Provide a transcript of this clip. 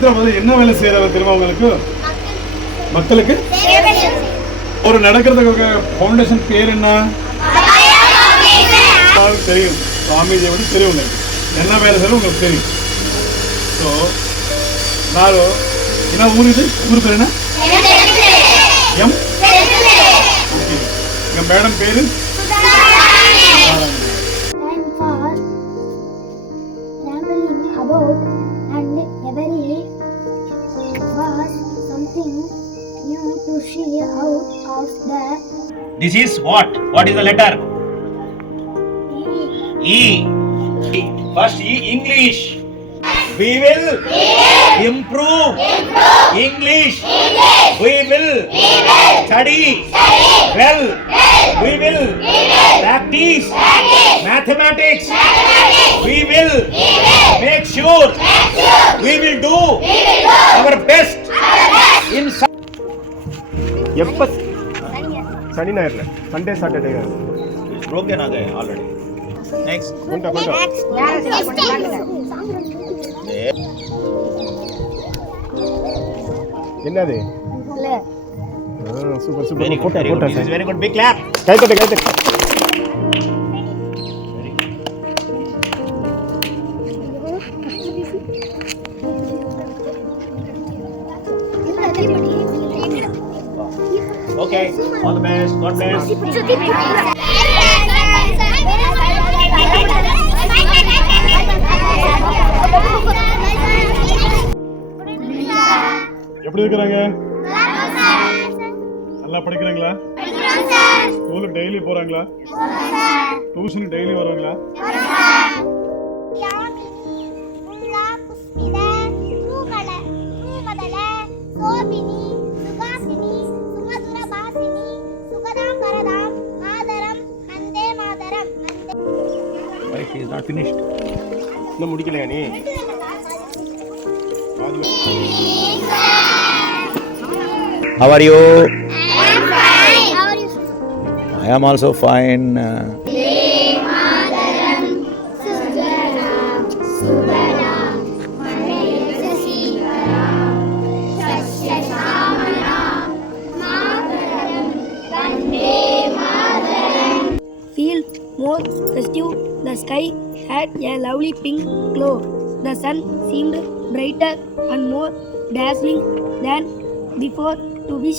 காயத்ரா முதல்ல என்ன வேலை செய்யறவர் தெரியுமா உங்களுக்கு? மக்களுக்கு ஒரு நடக்கிறதுக்கு ஃபவுண்டேஷன் பேர் என்ன தெரியும்? சுவாமிஜியை விட்டு தெரியும் உங்களுக்கு என்ன வேலை செய்யறது உங்களுக்கு தெரியும். ஸோ நான் என்ன ஊர் இது? ஊர் பேர் என்ன? எம். எங்க மேடம் பேரு This is what? What is the letter? E. First E, English. We will improve English. We will study well. We will practice mathematics. We will make sure we will do our best in எப்ப சனி ஞாயிறுல Sunday Saturday broken again already. Next. என்னது? Super super. Very good. This is very good. Big clap. கை தட்டு. Okay. All the best. God bless. எப்படி இருக்கிறாங்க? நல்லா படிக்கிறாங்களா? ஸ்கூலுக்கு டெய்லி போறாங்களா? டியூஷனுக்கு டெய்லி வருவாங்களா? Why she is not finished? இன்னும் முடிக்கலையா நீ? How are you? I am fine. How are you? I am also fine. Feel more festive. The sky had a lovely pink glow. The sun seemed brighter and more dazzling than before. To wish